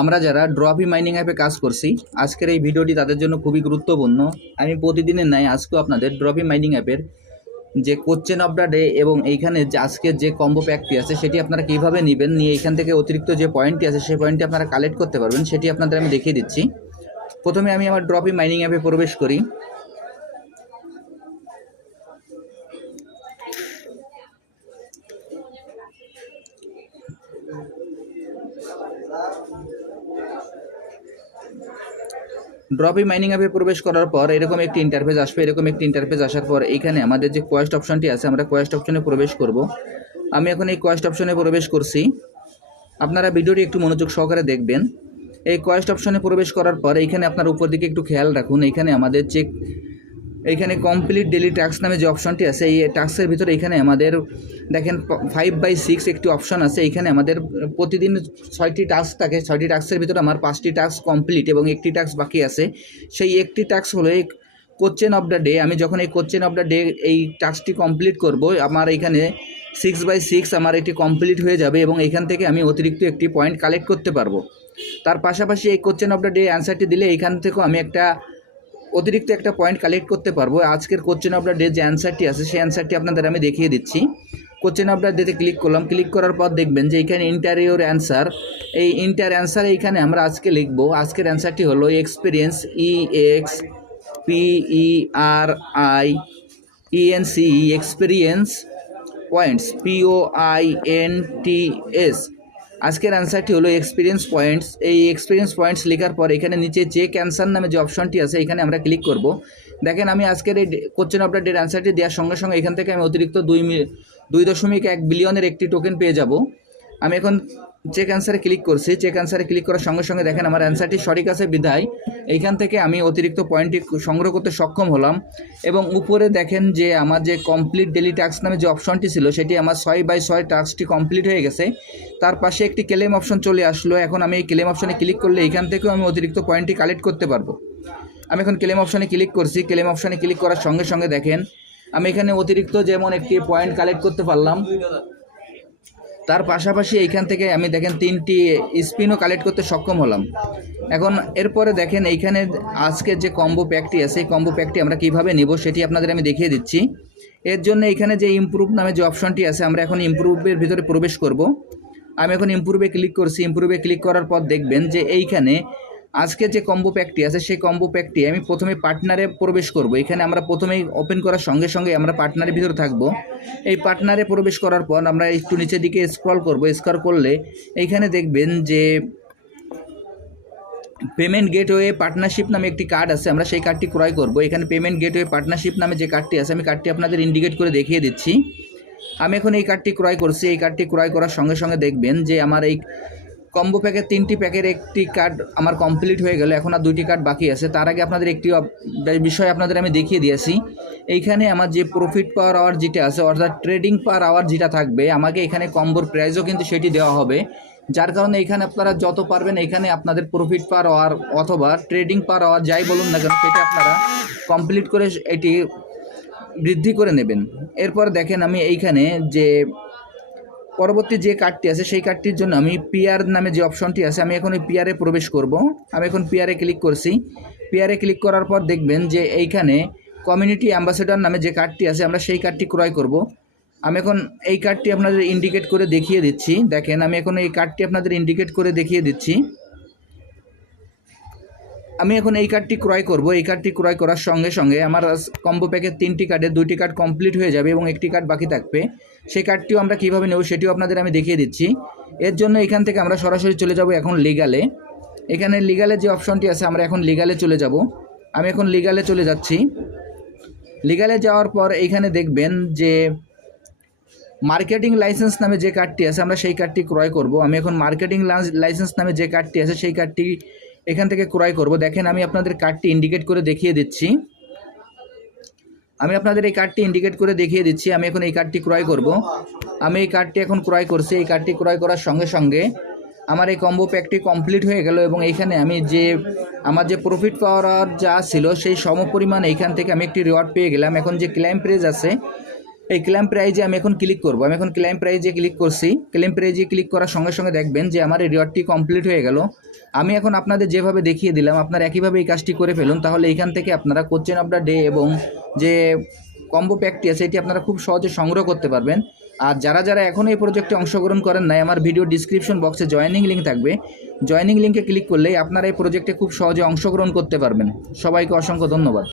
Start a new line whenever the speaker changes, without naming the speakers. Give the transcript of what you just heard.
আমরা যারা ড্রপি মাইনিং অ্যাপে কাজ করছি, আজকের এই ভিডিওটি তাদের জন্য খুবই গুরুত্বপূর্ণ। আমি প্রতিদিনের নাই আজকেও আপনাদের ড্রপি মাইনিং অ্যাপের যে কোশ্চেন অফ দ্য ডে এবং এইখানে যে আজকের যে কম্বো প্যাকটি আছে, সেটি আপনারা কীভাবে নেবেন, নিয়ে এখান থেকে অতিরিক্ত যে পয়েন্টটি আছে, সেই পয়েন্টটি আপনারা কালেক্ট করতে পারবেন, সেটি আপনাদের আমি দেখিয়ে দিচ্ছি। প্রথমে আমি আমার ড্রপি মাইনিং অ্যাপে প্রবেশ করি। ড্রপি মাইনিং অ্যাপে প্রবেশ করার পর এরকম একটি ইন্টারফেস আসবে, এরকম একটি ইন্টারফেস আসার পর এখানে আমাদের যে কোয়েস্ট অপশনটি আছে, আমরা কোয়েস্ট অপশনে প্রবেশ করব। আমি এখন এই কোয়েস্ট অপশনে প্রবেশ করছি। আপনারা ভিডিওটি একটু মনোযোগ সহকারে দেখবেন। এই কোয়েস্ট অপশনে প্রবেশ করার পর এইখানে আপনার উপর দিকে একটু খেয়াল রাখুন। এইখানে আমাদের চেক এইখানে কমপ্লিট ডেলি টাস্ক নামে যে অপশনটি আছে, এই টাস্কের ভিতরে এখানে আমাদের, দেখেন ফাইভ বাই সিক্স একটি অপশন আছে। এখানে আমাদের প্রতিদিন ছয়টি টাস্ক থাকে। ছয়টি টাস্কের ভিতরে আমার পাঁচটি টাস্ক কমপ্লিট এবং একটি টাস্ক বাকি আছে। সেই একটি টাস্ক হলো এই কোশ্চেন অফ দ্য ডে আমি যখন এই কোশ্চেন অফ দ্য ডে এই টাস্কটি কমপ্লিট করব, আমার এখানে সিক্স বাই সিক্স আমার এটি কমপ্লিট হয়ে যাবে এবং এখান থেকে আমি অতিরিক্ত একটি পয়েন্ট কালেক্ট করতে পারব। তার পাশাপাশি এই কোশ্চেন অফ দ্য ডে অ্যান্সারটি দিলে এখান থেকেও আমি একটা অতিরিক্ত একটা পয়েন্ট কালেক্ট করতে পারব। আজকের কোশ্চেন দ্য ডে যে অ্যান্সারটি আছে, সেই অ্যান্সারটি আপনাদের আমি দেখিয়ে দিচ্ছি। কোশ্চেন দ্য ডেতে ক্লিক করলাম। ক্লিক করার পর দেখবেন যে এখানে ইন্টারিওর অ্যান্সার এই ইন্টার অ্যান্সার এইখানে আমরা আজকে লিখব। আজকের অ্যান্সারটি হলো experience E X P E R I ENC experience points PO I N T S আজকের অ্যান্সারটি হলো এক্সপিরিয়েন্স পয়েন্টস এই এক্সপিরিয়েন্স পয়েন্টস লেখার পর এখানে নিচে যে ক্যান্সার নামে যে অপশনটি আছে, এখানে আমরা ক্লিক করব। দেখেন আমি আজকের এই কোশ্চেন অফ ডের অ্যান্সারটি দেওয়ার সঙ্গে সঙ্গে এখান থেকে আমি অতিরিক্ত দুই দুই দশমিক এক বিলিয়নের একটি টোকেন পেয়ে যাব। আমি এখন চেক অ্যান্সারে ক্লিক করছি চেক অ্যান্সারে ক্লিক করার সঙ্গে সঙ্গে দেখেন আমার অ্যান্সারটি সঠিক আছে বিধায় এইখান থেকে আমি অতিরিক্ত পয়েন্টটি সংগ্রহ করতে সক্ষম হলাম এবং উপরে দেখেন যে আমার যে কমপ্লিট ডেলি টাস্ক নামে যে অপশনটি ছিল, সেটি আমার ছয় বাই ছয় টাস্কটি কমপ্লিট হয়ে গেছে। তার পাশে একটি ক্লেম অপশন চলে আসলো, এখন আমি এই ক্লেম অপশনে ক্লিক করলে এখান থেকেও আমি অতিরিক্ত পয়েন্টটি কালেক্ট করতে পারব। আমি এখন ক্লেম অপশনে ক্লিক করছি ক্লেম অপশনে ক্লিক করার সঙ্গে সঙ্গে দেখেন, আমি এখানে অতিরিক্ত যেমন একটি পয়েন্ট কালেক্ট করতে পারলাম তার পাশাপাশি এইখান থেকে আমি দেখেন তিনটি স্পিনও কালেক্ট করতে সক্ষম হলাম। এখন এরপরে দেখেন এইখানে আজকের যে কম্বো প্যাকটি আছে, এই কম্বো প্যাকটি আমরা কীভাবে নিব সেটি আপনাদের আমি দেখিয়ে দিচ্ছি। এর জন্য এখানে যে ইমপ্রুভ নামে যে অপশনটি আছে, আমরা এখন ইমপ্রুভের ভিতরে প্রবেশ করব। আমি এখন ইমপ্রুভে ক্লিক করছি। ইমপ্রুভে ক্লিক করার পর দেখবেন যে এইখানে আজকে যে কম্বো প্যাকটি আছে, সেই কম্বো প্যাকটি আমি প্রথমে পার্টনারে প্রবেশ করব। এখানে আমরা প্রথমেই ওপেন করার সঙ্গে সঙ্গে আমরা পার্টনারের ভিতরে থাকব। এই পার্টনারে প্রবেশ করার পর আমরা একটু নিচের দিকে স্ক্রল করব। স্ক্রল করলে এইখানে দেখবেন যে পেমেন্ট গেটওয়ে পার্টনারশিপ নামে একটি কার্ড আছে, আমরা সেই কার্ডটি ক্রয় করব। এখানে পেমেন্ট গেটওয়ে পার্টনারশিপ নামে যে কার্ডটি আছে, আমি কার্ডটি আপনাদের ইন্ডিকেট করে দেখিয়ে দিচ্ছি। আমি এখন এই কার্ডটি ক্রয় করছি। এই কার্ডটি ক্রয় করার সঙ্গে সঙ্গে দেখবেন যে আমার এই কম্বো প্যাকের তিনটি প্যাকের একটি কার্ড আমার কমপ্লিট হয়ে গেল, এখন আর দুইটি কার্ড বাকি আছে। তার আগে আপনাদের একটি বিষয় আপনাদের আমি দেখিয়ে দিয়েছি। এইখানে আমার যে প্রফিট পাওয়ার আওয়ার যেটা আছে, অর্থাৎ ট্রেডিং পাওয়ার আওয়ার যেটা থাকবে, আমাকে এখানে কম্বোর প্রাইজও কিন্তু সেটি দেওয়া হবে। যার কারণে এখানে আপনারা যত পারবেন এখানে আপনাদের প্রফিট পার আওয়ার অথবা ট্রেডিং পার আওয়ার যাই বলুন না কেন, সেটা আপনারা কমপ্লিট করে এটি বৃদ্ধি করে নেবেন। এরপর দেখেন আমি এইখানে যে পরবর্তী যে কার্ডটি আছে, সেই কার্ডটির জন্য আমি পিআর নামে যে অপশনটি আছে, আমি এখন ওই পিআরে প্রবেশ করব। আমি এখন পিআরে ক্লিক করছি। পিআরে ক্লিক করার পর দেখবেন যে এইখানে কমিউনিটি অ্যাম্বাসেডর নামে যে কার্ডটি আছে, আমরা সেই কার্ডটি ক্রয় করব। আমি এখন এই কার্ডটি আপনাদের ইন্ডিকেট করে দেখিয়ে দিচ্ছি। দেখেন, আমি এখন এই কার্ডটি আপনাদের ইন্ডিকেট করে দেখিয়ে দিচ্ছি। আমি এখন এই কার্ডটি ক্রয় করব। এই কার্ডটি ক্রয় করার সঙ্গে সঙ্গে আমার কম্বো প্যাকের তিনটি কার্ডের দুইটি কার্ড কমপ্লিট হয়ে যাবে এবং একটি কার্ড বাকি থাকবে। সেই কার্ডটিও আমরা কীভাবে নেব সেটিও আপনাদের আমি দেখিয়ে দিচ্ছি। এর জন্য এখান থেকে আমরা সরাসরি চলে যাব এখন লিগালে এখানে লিগালে যে অপশনটি আছে, আমরা এখন লিগালে চলে যাব। আমি এখন লিগালে চলে যাচ্ছি। লিগালে যাওয়ার পর এইখানে দেখবেন যে মার্কেটিং লাইসেন্স নামে যে কার্ডটি আছে, আমরা সেই কার্ডটি ক্রয় করব। আমি এখন মার্কেটিং লাইসেন্স নামে যে কার্ডটি আছে, সেই কার্ডটি এখান থেকে ক্রয় করব। দেখেন, আমি আপনাদের কার্ডটি ইন্ডিকেট করে দেখিয়ে দিচ্ছি। আমি আপনাদের এই কার্ডটি ইন্ডিকেট করে দেখিয়ে দিচ্ছি। আমি এখন এই কার্ডটি ক্রয় করব। আমি এই কার্ডটি এখন ক্রয় করছি। এই কার্ডটি ক্রয় করার সঙ্গে সঙ্গে আমার এই কম্বো প্যাকটি কমপ্লিট হয়ে গেল এবং এইখানে আমি যে, আমার যে প্রফিট পাওয়ার যা ছিল, সেই সমপরিমাণ এইখান থেকে আমি একটি রিওয়ার্ড পেয়ে গেলাম। এখন যে ক্লাইম প্রেজ আছে এই ক্লেম প্রাইজে আমি এখন ক্লিক করব। আমি এখন ক্লেম প্রাইজে ক্লিক করছি। ক্লেম প্রাইজে ক্লিক করার সঙ্গে সঙ্গে দেখবেন যে আমার এই রিওয়ার্ডটি কমপ্লিট হয়ে গেল। আমি এখন আপনাদের যেভাবে দেখিয়ে দিলাম, আপনারা একইভাবে এই কাজটি করে ফেলুন, তাহলে এখান থেকে আপনারা কোশ্চেন অফ দ্য ডে এবং যে কম্বো প্যাকটি আছে, এটি আপনারা খুব সহজে সংগ্রহ করতে পারবেন। আর যারা যারা এখনও এই প্রজেক্টে অংশগ্রহণ করেন নাই, আমার ভিডিও ডিসক্রিপশন বক্সে জয়েনিং লিঙ্ক থাকবে। জয়েনিং লিঙ্কে ক্লিক করলেই আপনারা এই প্রজেক্টে খুব সহজে অংশগ্রহণ করতে পারবেন। সবাইকে অসংখ্য ধন্যবাদ।